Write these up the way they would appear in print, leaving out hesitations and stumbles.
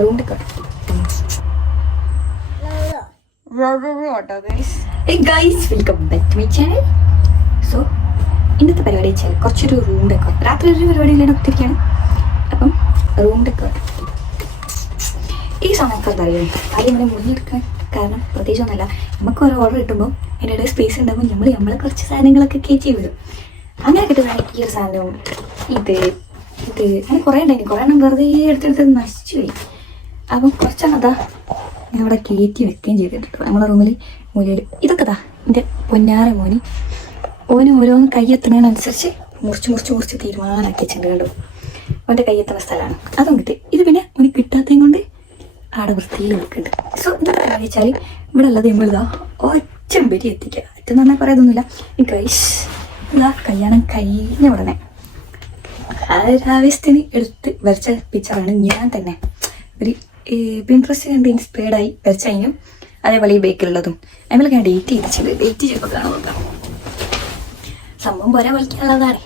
Room decor. Welcome back to my channel. So ഇന്നത്തെ പരിപാടി വെച്ചാൽ കുറച്ചൊരു റൂം ഡെക്കർ. രാത്രി ഒരു പരിപാടിയിലാണ് ഒത്തിരിക്കുകയാണ്. അപ്പം റൂം ഡെക്കർ ഈ സമയത്ത് എന്താ പറയുക, ആദ്യം നമ്മളെ മുന്നിലെടുക്കാൻ കാരണം പ്രത്യേകിച്ച് ഒന്നുമല്ല. നമുക്ക് ഓരോ ഓർഡർ കിട്ടുമ്പോൾ അതിൻ്റെ ഇടയിൽ സ്പേസ് ഉണ്ടാകുമ്പോൾ നമ്മളെ കുറച്ച് സാധനങ്ങളൊക്കെ കയറ്റി വിടും. അങ്ങനെ കിട്ടുന്നതാണ് ഈ ഒരു സാധനവും ഇത് അങ്ങനെ കുറേ ഉണ്ടായിരുന്നു. കുറേ എണ്ണം വെറുതെ എടുത്തെടുത്ത് നശിച്ചു പോയി. അപ്പം കുറച്ചെണ്ണം അതാ ഞാൻ അവിടെ കയറ്റി വെക്കുകയും ചെയ്തിട്ടുണ്ട് നമ്മളെ റൂമിൽ മൂലയിൽ. ഇതൊക്കെ താ എൻ്റെ പൊന്നാറ ഓന് ഓരോന്ന് കയ്യെത്തുന്നതിനനുസരിച്ച് മുറിച്ച് തീരുമാനമാക്കി വെച്ചിട്ടുണ്ട്. കണ്ടു, അവൻ്റെ കയ്യെത്തുന്ന സ്ഥലമാണ്. അതും കിട്ടി. ഇത് പിന്നെ ഓന് കിട്ടാത്തതും കൊണ്ട് ആടെ വൃത്തിയിൽ വെക്കുന്നുണ്ട്. സോ എന്താ വെച്ചാൽ ഇവിടെ ഉള്ളത് നമ്മളിതാ ഒറ്റമ്പരി എത്തിക്കുക. ഏറ്റവും നന്നായി പറയുന്നൊന്നുമില്ല. ഈ ഗൈസ് ഇതാ കല്യാണം കഴിഞ്ഞ ഉടനെ ആവശ്യത്തിന് എടുത്ത് വരച്ച പിക്ചറാണ് ഞാൻ തന്നെ ഒരു പിൻട്രസ്റ്റ് കണ്ട് ഇൻസ്പയർഡായി വരച്ചതിനും അതേപോലെ ഈ ബേക്കിലുള്ളതും നമ്മളൊക്കെ ഞാൻ ഡേറ്റ് ചെയ്തപ്പോൾ കാണാൻ നോക്കാം. സംഭവം പോരാ വലിക്കാനുള്ളതാണ്.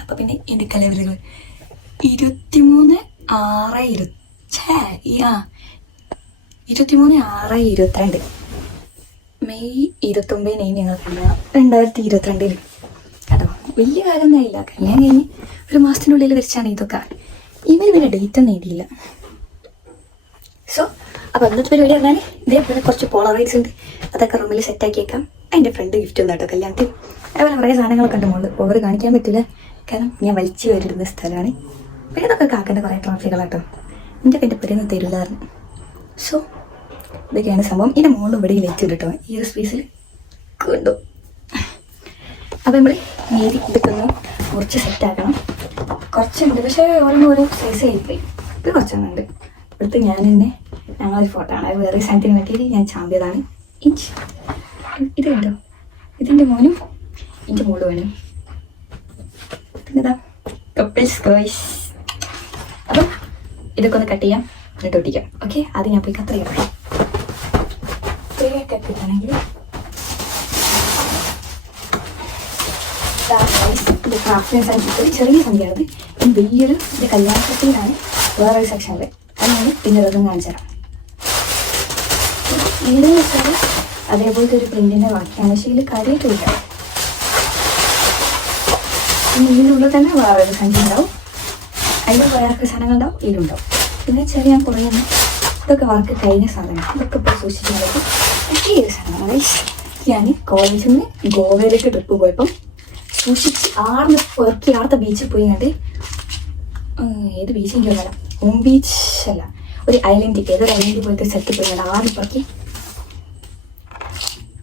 അപ്പം പിന്നെ എൻ്റെ കലവലുകൾ 23/6/22 മെയ് 29 ഞങ്ങൾ കല്യാണം 2022 കേട്ടോ. വലിയ കാര്യമൊന്നും ആയില്ല. കല്യാണം കഴിഞ്ഞ് ഒരു മാസത്തിനുള്ളിൽ വരച്ചാണ് ഇതൊക്കെ. പിന്നെ ഡേറ്റ് ഒന്നും എഴുതിയില്ല. സോ അപ്പോൾ അന്നത്തെ പരിപാടി പറഞ്ഞാൽ ഇതേപോലെ കുറച്ച് പോളറൈഡ്സ് ഉണ്ട്. അതൊക്കെ റൂമിൽ സെറ്റാക്കിയേക്കാം. എൻ്റെ ഫ്രണ്ട് ഗിഫ്റ്റ് ഉണ്ട് കേട്ടോ കല്യാണത്തിൽ. അതുപോലെ കുറേ സാധനങ്ങളൊക്കെ ഉണ്ട് മുകളിൽ. ഓവർ കാണിക്കാൻ പറ്റില്ല, കാരണം ഞാൻ വലിച്ചു വരിടുന്ന സ്ഥലമാണ്. പിന്നെ ഇതൊക്കെ കാക്കേണ്ട കുറേ ട്രോഫികളാട്ടോ. എൻ്റെ പെരിയൊന്നും തരില്ലായിരുന്നു. സോ ഇതൊക്കെയാണ് സംഭവം. ഇതിൻ്റെ മുകളിൽ ഇവിടെ ലൈറ്റ് ഇട്ടോ ഈ ഒരു സ്പേസിൽ കണ്ടു. അപ്പോൾ നമ്മൾ നേരി ഇതൊക്കെ ഒന്ന് മുറിച്ച് സെറ്റാക്കണം. കുറച്ചുണ്ട്, പക്ഷേ ഓരോ സൈസ് ആയിപ്പോയി. ഇത് കുറച്ചൊന്നുണ്ട്. ഇവിടുത്തെ ഞാൻ തന്നെ ഞങ്ങളൊരു ഫോട്ടോ ആണ്. വേറെ സാധനത്തിന് വേണ്ടിയിട്ട് ഞാൻ ചാമ്പിയതാണ്. ഇത് കണ്ടോ, ഇതിൻ്റെ മോനും എൻ്റെ മോള് വേണം. പിന്നെതാ കപ്പിൾസ് ഗോയ്സ്. അപ്പം ഇതൊക്കെ ഒന്ന് കട്ട് ചെയ്യാം, എന്നിട്ട് ഒട്ടിക്കാം. ഓക്കെ, ആദ്യം ഞാൻ പോയി കത്രിക കിട്ടുകയാണെങ്കിൽ ഇത് ക്രാഫ്റ്റിന് സംഖ്യ ചെറിയ സംഖ്യയാണത്. വലിയൊരു ഇത് കല്യാണത്തിനാണ് വേറൊരു സെക്ഷനിൽ. അതാണ് പിന്നെ ഇതൊന്നും കാണിച്ചു തരാം. ഏതെന്ന് വെച്ചാൽ അതേപോലത്തെ ഒരു പ്രിന്റിൻ്റെ ബാക്കിയാണ്. പക്ഷേ ഇതിൽ കാര്യമായിട്ട് വിടാം. പിന്നെ ഇതിനുള്ളിൽ തന്നെ വേറൊരു സംഖ്യ ഉണ്ടാവും. അതിൽ വേറെ സാധനങ്ങളുണ്ടാവും, ഇതിലുണ്ടാവും. പിന്നെ ചെറിയ ഞാൻ കുറേ ഇതൊക്കെ വർക്ക് കഴിഞ്ഞ സാധനം. ഇതൊക്കെ ഇപ്പോൾ സൂക്ഷിച്ചിട്ടുള്ളത് ഈ ഒരു സാധനമാണ്. ഞാൻ കോളേജിൽ നിന്ന് ഗോവയിലേക്ക് ട്രിപ്പ് പോയപ്പം സൂക്ഷിച്ച് ആർന്ന് പെറുക്കി ആർത്ത ബീച്ചിൽ പോയി കണ്ട് ഏത് ബീച്ച് എനിക്ക് വരാം, ഹോം ബീച്ച് അല്ല, ഒരു ഐലൻഡിൽ ഏതൊരു ഐലൻഡിൽ പോയിട്ട് സെറ്റ് പോയി കണ്ട് ആദ്യം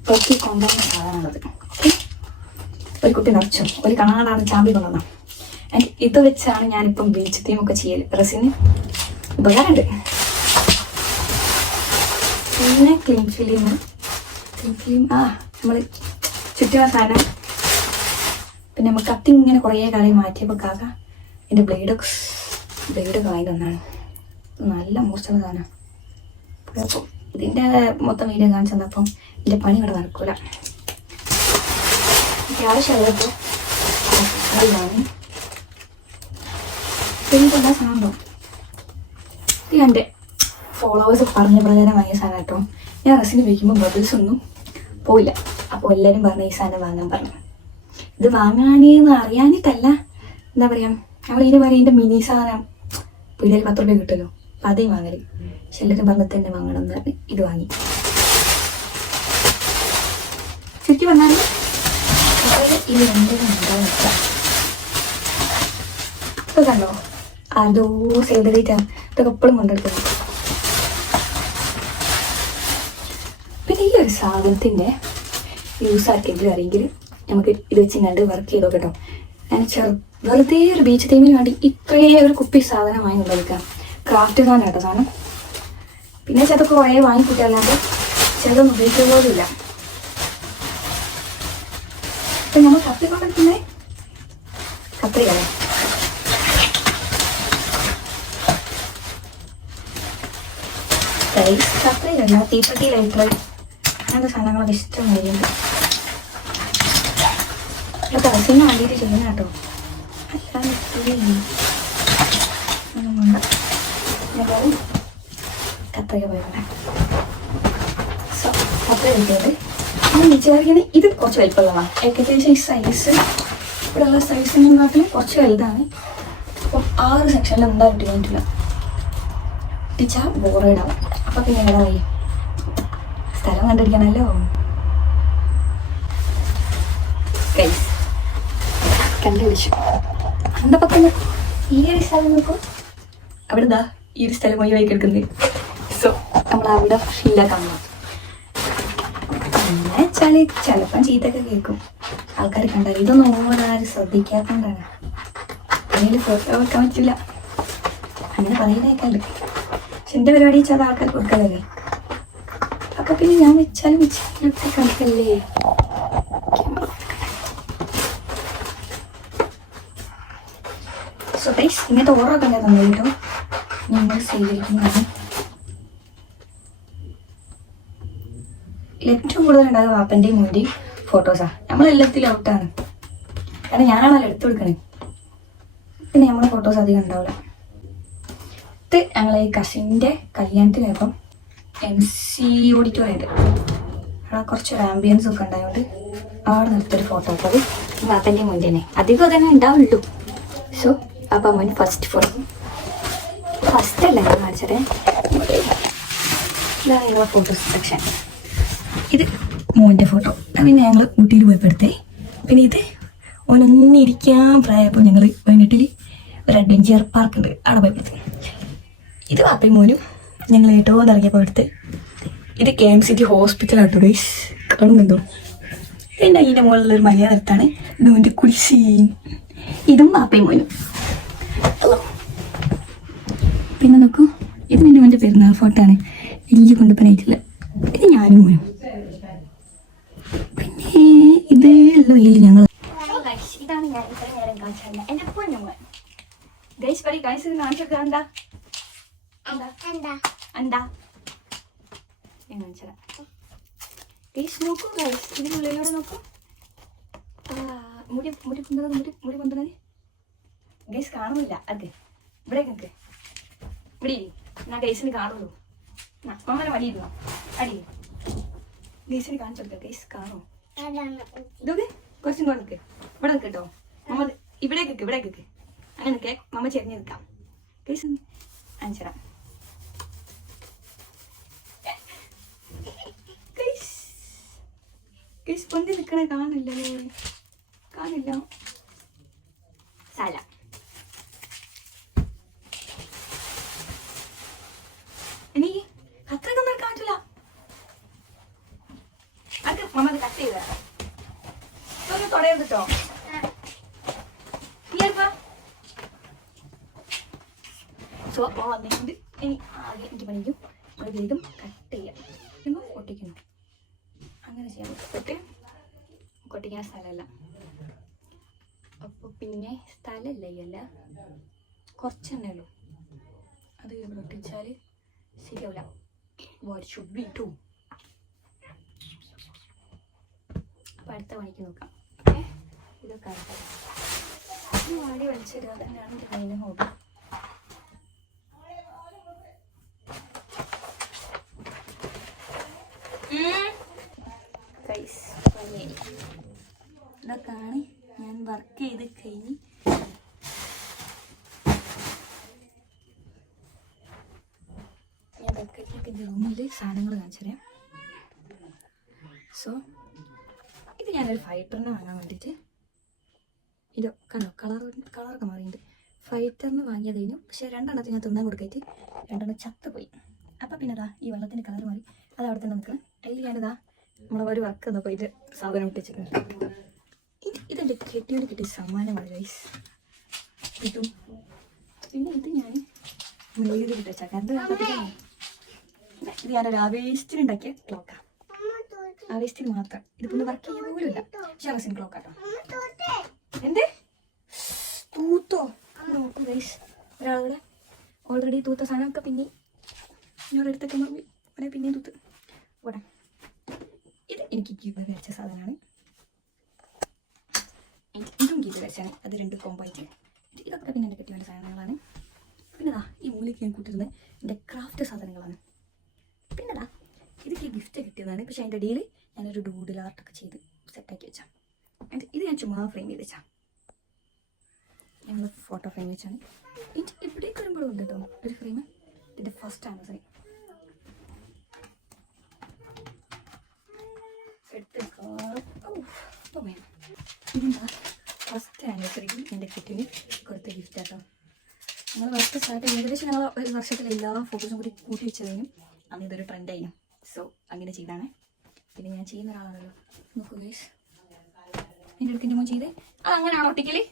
പെറുക്കി കൊണ്ടുവന്ന സാധനമാണത്. ഓക്കെ, ഒരു കുട്ടി നിറച്ചു ഒരു കാണാടാണ് ചാമ്പി കൊണ്ടുവന്ന. ഇത് വെച്ചാണ് ഞാനിപ്പം ബീച്ച് തീമൊക്കെ ചെയ്യൽ. ഡ്രസ്സിന് ഉപകാരമുണ്ട്. പിന്നെ ക്ലീൻ ഫിലിം നമ്മൾ ചുറ്റുന്ന സാധനം. പിന്നെ നമുക്ക് കത്തി ഇങ്ങനെ കുറേ കാര്യം മാറ്റിയപ്പോൾ കാക്ക എൻ്റെ ബ്ലേഡ് വാങ്ങി തന്നാണ്. നല്ല മൂർച്ചുള്ള സാധനം. അപ്പോൾ ഇതിൻ്റെ മൊത്തം വീഡിയോ കാണിച്ചു തന്നപ്പം എൻ്റെ പണി ഇവിടെ നടക്കൂല. എനിക്ക് ആവശ്യമുള്ളപ്പോൾ അത് വാങ്ങി. പിന്നെ എല്ലാ സാധനം ഇത് എൻ്റെ ഫോളോവേഴ്സ് പറഞ്ഞ പ്രകാരം വാങ്ങിയ സാധനം കേട്ടോ. ഞാൻ റെസിന് ഉപയോഗിക്കുമ്പോൾ ബബിൾസ് ഒന്നും പോയില്ല. അപ്പോൾ എല്ലാവരും പറഞ്ഞ ഈ സാധനം വാങ്ങാൻ പറഞ്ഞു. ഇത് വാങ്ങാനെന്ന് അറിയാനിട്ടല്ല, എന്താ പറയുക, നമ്മളിതിന് പറയും ഇതിൻ്റെ മിനി സാധനം പിള്ളേർ 10 രൂപ കിട്ടുമല്ലോ, അപ്പം അതേ വാങ്ങല്. പക്ഷെ എല്ലാവരും പറഞ്ഞത് തന്നെ വാങ്ങണം എന്ന് പറഞ്ഞ് ഇത് വാങ്ങി. ശരിക്കും പറഞ്ഞാൽ ഇത് എന്തെങ്കിലും ഇപ്പൊ കണ്ടോ, അതോ സേവ് ഡേറ്റാണ്. ഇതൊക്കെ എപ്പോഴും കൊണ്ടെടുക്കുന്നത്. പിന്നെ ഈ ഒരു സാധനത്തിൻ്റെ യൂസ് ആർക്കെങ്കിലും അറിയെങ്കിൽ നമുക്ക് ഇത് വെച്ച് കണ്ട് വർക്ക് ചെയ്തോ കേട്ടോ. ഞാൻ വെറുതെ ഒരു ബീച്ച് തീമിന് വേണ്ടി ഇത്രയേ ഒരു കുപ്പി സാധനം വാങ്ങി കൊണ്ടുവയ്ക്കാം. ക്രാഫ്റ്റ് സാധനം കേട്ടോ സാധനം. പിന്നെ ചിലതൊക്കെ കുറേ വാങ്ങിക്കൂട്ടല്ലാണ്ട് ചിലതൊന്നും ഉപയോഗിക്കുക പോലും ഇല്ല. അപ്പം നമ്മൾ കത്തിക്കൊണ്ടിരിക്കുന്നത് കത്രികല്ലേ. കത്രികല്ല, തീപ്പെട്ടി ലൈറ്റർ അങ്ങനത്തെ സാധനങ്ങളൊക്കെ ഇഷ്ടം വരുന്നുണ്ട്. ഇതൊക്കെ റസിന് വേണ്ടിയിട്ട് ചെയ്യുന്ന കേട്ടോ. അല്ലാതെ യാത്രയൊക്കെ പോയിട്ടുണ്ട്. സോ അത്ര കിട്ടിയത് ഞാൻ വിചാരിക്കുന്നത് ഇത് കുറച്ച് വലിപ്പമുള്ളതാണ്. ഏകദേശം ഈ സൈസ് ഇവിടെയുള്ള സൈസിൻ്റെ നാട്ടിൽ കുറച്ച് വലുതാണ്. അപ്പം 6 സെക്ഷനിൽ എന്തായിട്ട് കഴിഞ്ഞിട്ടില്ല. ടീച്ചാൽ ബോറേഡാവും. അപ്പം പിന്നെ എവിടെ പോയി സ്ഥലം കണ്ടിരിക്കണമല്ലോ. കണ്ടുപിടിച്ചു. കണ്ടപ്പോൾ തന്നെ ഈ ഒരു സ്ഥലം നോക്കും. അവിടെ എന്താ ഈ ഒരു സ്ഥലം വഴി കിടക്കുന്നത്. സോ നമ്മൾ അവിടെ ഫീലാക്കാൻ പോകും. പിന്നെ വെച്ചാൽ ചിലപ്പം ചീത്തൊക്കെ കേൾക്കും ആൾക്കാർ കണ്ടാൽ. ഇതൊന്നും ഓവറാരും ശ്രദ്ധിക്കാത്തതുകൊണ്ടാണ്. അതിൽ ഫോട്ടോ വെക്കാൻ പറ്റില്ല അങ്ങനെ പറയുന്നേക്കാണ്ട്. പക്ഷെ എൻ്റെ പരിപാടി വെച്ചാൽ ആൾക്കാർ കൊടുക്കലല്ലേ. അപ്പം പിന്നെ ഞാൻ വെച്ചാലും വെച്ചിട്ട് കളിക്കല്ലേ. സോ ഗൈസ് ഇങ്ങനത്തെ ഓർഡറൊക്കെ ഞാൻ തന്നെ കേട്ടോ ഞങ്ങൾ സ്വീകരിക്കുന്നതാണ്. ഏറ്റവും കൂടുതൽ ഉണ്ടാകുക വാപ്പൻ്റെയും മോൻ്റെയും ഫോട്ടോസാണ്. നമ്മളെല്ലാത്തിലും ഔട്ടാണ്. കാരണം ഞാനാണല്ലോ എടുത്തു കൊടുക്കണേ. പിന്നെ നമ്മുടെ ഫോട്ടോസ് അധികം ഉണ്ടാവില്ല. ഇത് ഞങ്ങളെ കസിൻ്റെ കല്യാണത്തിനായപ്പം MC ഓഡിറ്റോറിയം ഉണ്ട്. അവിടെ കുറച്ചൊരു ആംബിയൻസ് ഒക്കെ ഉണ്ടായതുകൊണ്ട് അവിടെ നിർത്തിയൊരു ഫോട്ടോ എടുത്തത് വാപ്പൻ്റെയും മോൻ്റെ തന്നെ. അധികം തന്നെ ഉണ്ടാവുള്ളൂ. സോ അപ്പം മോൻ ഫസ്റ്റ് ഫോട്ടോ ഫസ്റ്റല്ല ഞാൻ കാണിച്ചതേ. ഇതാണ് ഞങ്ങളെ ഫോട്ടോ സെക്ഷൻ. ഇത് മോൻ്റെ ഫോട്ടോ. പിന്നെ ഞങ്ങൾ ഊട്ടിയിൽ പോയപ്പോൾ എടുത്തേ. പിന്നെ ഇത് ഓനൊന്നിരിക്കാൻ പ്രായപ്പോൾ ഞങ്ങൾ വയനാട്ടിൽ ഒരു അഡ്വഞ്ചർ പാർക്ക് ഉണ്ട്, അവിടെ പോയി എടുത്ത്. ഇത് വാപ്പയും മോനും ഞങ്ങൾ ഏറ്റവും ഇറങ്ങിയപ്പോൾ എടുത്ത്. ഇത് KMCT ഹോസ്പിറ്റലാട്ടോ ഗൈസ്, കാണുന്നുണ്ടോ? പിന്നെ അതിൻ്റെ മുകളിലൊരു മലയാള നിർത്താണ്. ഇത് മോൻ്റെ കുരിശീൻ. ഇതും വാപ്പയും മോനും. പിന്നെ നോക്കൂ, ഇത് പിന്നെ മോൻ്റെ പെരുന്നാൾ ഫോട്ടോ ആണ്. വലിയ കൊണ്ടുപോകാനായിട്ടില്ല. ഇത് ഞാനും മോനും. പിന്നെ ഇത് ഉള്ള വെയിൽ ഞങ്ങൾ ഇതാണ് ഞാൻ ഇത്ര നേരം കാണിച്ചത്. എൻ്റെ പൊന്നു മോൻ ഗൈസ് പടി കാണിച്ചത് കാണിച്ചത് എന്താ എന്താ ഞാൻ കാണിച്ചത് ഗൈസ് നോക്കൂ. ഗൈസ് ഇതിനുള്ളിലൂടെ നോക്കൂ. മുടി മുടി പൊന്തുന്നത് മുടി പൊന്തുന്നത് ഗൈസ് കാണുന്നില്ല. അത് ഇവിടെ നിൽക്ക്, ഇവിടെ ഞാൻ ഗൈസിന് കാണുള്ളൂ. അങ്ങനെ വടിയിരുന്നോ അടി ഗൈസിന് കാണിച്ചു കൊടുക്കാം. ഗൈസ് കാണോ? ഇതൊക്കെ കുറച്ചും കൂടെ നിൽക്ക്. ഇവിടെ നിൽക്ക് കേട്ടോ. മമ്മ ഇവിടേക്ക് നിൽക്ക്, ഇവിടേക്ക് നിൽക്ക്. അങ്ങനെ നിൽക്കേ. മമ്മ ചെരിഞ്ഞ് നിൽക്കാം. ഗൈസ് അഞ്ചര ഗൈസ് പൊന്തി നിൽക്കണേ കാണില്ലല്ലോ. കാണില്ല. സാല എനിക്ക് അത്രയ്ക്കൊന്നും കാണില്ല. അത് മമ്മ അത് കട്ട് ചെയ്ത ഒന്ന് തുടയത് കേട്ടോ. സോ അപ്പോൾ വന്നിട്ടുണ്ട്. ഇനി ആകെ എനിക്ക് പണിക്കും അത് വേഗം കട്ട് ചെയ്യാം. നിങ്ങൾ ഒട്ടിക്കുന്നു അങ്ങനെ ചെയ്യാൻ പറ്റും. കൊട്ടിക്കാൻ സ്ഥലമല്ല. അപ്പോൾ പിന്നെ സ്ഥലമല്ല അല്ല കുറച്ചെണ്ണേ ഉള്ളൂ. അത് ഒട്ടിച്ചാൽ ശരിയാവില്ല. What should be to. അപ്പം അടുത്ത പണിക്ക് നോക്കാം. ഇതൊക്കെ വാടി വലിച്ചിടുക തന്നെയാണ് എൻ്റെ മെയിൻ ഹോബി. ഇതൊക്കെയാണ് ഞാൻ വർക്ക് ചെയ്ത് കഴിഞ്ഞ് ഇതൊക്കെ റൂമിൽ സാധനങ്ങൾ കാണിച്ചു തരാം. സോ ഇത് ഞാനൊരു ഫൈറ്ററിനെ വാങ്ങാൻ വേണ്ടിയിട്ട് ഇത് കണ്ടോ കളറൊക്കെ മാറിയിട്ടുണ്ട്. ഫൈറ്ററിന് വാങ്ങിയതായിരുന്നു. പക്ഷേ 2 എണ്ണത്തിന് ഞാൻ തിന്നാൻ കൊടുക്കായിട്ട് 2 എണ്ണം ചത്ത് പോയി. അപ്പം പിന്നെ അതാ ഈ വെള്ളത്തിൻ്റെ കളർ മാറി. അത് അവിടെ തന്നെ നിൽക്കണം. അതിൽ ഞാനിതാ നമ്മളെ ഒരു വർക്ക് നോക്കുക ഇത് സാധനം ഇട്ടിച്ചിട്ടുണ്ട്. ഇതെൻ്റെ കെട്ടിയോട് കിട്ടിയ സമ്മാനമാണ് ഗൈസ്. ഇതും പിന്നെ ഇത് ഞാൻ മുന്നിൽ കിട്ടിയ കറണ്ട് കത്തിക്കാണ്. ഇത് ഞാനൊരു ആവേശത്തിനുണ്ടാക്കിയ ക്ലോക്കാണ്. ആവേശത്തിന് മാത്രം. ഇത് പിന്നെ വർക്ക് ചെയ്യുന്ന പോലും ഇല്ല. ഷെറസിൻ ക്ലോക്കാട്ടോ. എന്തേ തൂത്തോ നോക്കൂ ഗൈസ്. ഒരാളുടെ ഓൾറെഡി തൂത്ത സാധനമൊക്കെ പിന്നെ ഇന്നോട് എടുത്തൊക്കെ അവനെ പിന്നെയും തൂത്ത് ഓടാ. ഇത് എനിക്ക് ഗീത വരച്ച സാധനമാണ്. ഇതും ഗീത വരച്ചാണ്. അത് 2 കോംബോ ആയിട്ട്. ഇതൊക്കെ പിന്നെ എൻ്റെ കെട്ടിയ സാധനങ്ങളാണ്. പിന്നെ ഈ മൂലയ്ക്ക് ഞാൻ കൂട്ടിരുന്നത് എൻ്റെ ക്രാഫ്റ്റ് സാധനങ്ങളാണ്. ഗിഫ്റ്റ് കിട്ടിയതാണ്. പക്ഷെ അതിൻ്റെ ഇടയിൽ ഞാനൊരു ഡൂഡിൽ ആർട്ടൊക്കെ ചെയ്ത് സെറ്റാക്കി വെച്ചാൽ. ഇത് ഞാൻ ചുമ്മാ ഫ്രെയിം ചെയ്ത് വെച്ചാൽ, ഞങ്ങൾ ഫോട്ടോ ഫ്രെയിം വെച്ചാണ്. ഇവിടേക്ക് വരുമ്പോഴും ഉണ്ട് കേട്ടോ ഒരു ഫ്രെയിം. ഇതിൻ്റെ ഫസ്റ്റ് ആനിവേഴ്സറി ഇതെന്താ ഫസ്റ്റ് ആനിവേഴ്സറിക്ക് എൻ്റെ കുട്ടിന് കൊടുത്ത ഗിഫ്റ്റ് ആട്ടോ. ഞങ്ങൾ വർക്ക് സ്റ്റാർട്ട് ചെയ്യുന്ന ഏകദേശം ഞങ്ങൾ ഒരു വർഷത്തിലെ എല്ലാ ഫോട്ടോസും കൂടി കൂട്ടി വെച്ചതായിരുന്നു. അന്ന് ഇതൊരു ട്രെൻഡായിരുന്നു. സോ അങ്ങനെ ചെയ്താണ്. പിന്നെ ഞാൻ ചെയ്യുന്ന ഒരാളാണല്ലോ. നോക്കൂ ഗൈസ്, എൻ്റെ അടുത്ത് മോൻ ചെയ്തേ. അത് അങ്ങനെയാണോ ഒട്ടിക്കല്?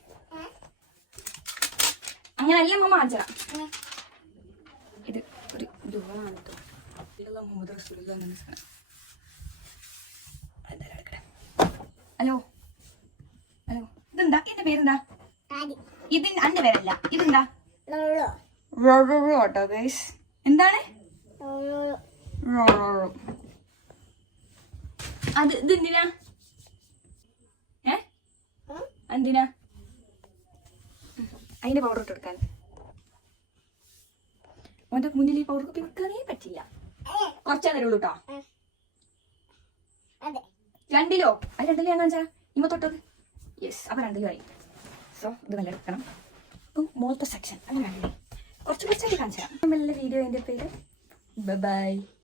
അങ്ങനെയല്ല അമ്മ കാണിച്ചതാ. ഇത് ഒരു ദുവാണ് കേട്ടോ. ഇതിലുള്ള മുഹമ്മദ് റസൂലുള്ള എന്ന സാധനം. എന്തായാലും എടുക്കട്ടെ. ഹലോ ഹലോ, ഇതെന്താ? എന്റെ പേരെന്താ? ഇത് അന്റെ പേരല്ല. ഇതെന്താ? കേട്ടോ ഗൈസ്. എന്താണ് അത്? ഇതെന്തിനാ? എന്തിനാ? അതിന്റെ പൗഡർ ഇട്ട് കൊടുക്കാൻ. ഓന്റെ മുന്നിൽ ഈ പൗഡർ കുപ്പി വെക്കാനേ പറ്റില്ല. കുറച്ചാ തരുള്ളൂ കേട്ടോ. 2 കിലോ. അത് 2 കിലോ ഞാൻ കാണിച്ചാ ഇമ്മ തൊട്ടത്. യെസ്, അപ്പൊ 2 കിലോ ആയി. സോ ഇത് നല്ല എടുക്കണം. അപ്പം മോളത്തെ സെക്ഷൻ അങ്ങനെ കുറച്ച് കുറച്ചായിട്ട് കാണിച്ചു തരാം. നല്ല വീഡിയോ. എൻ്റെ പേര് ബൈ.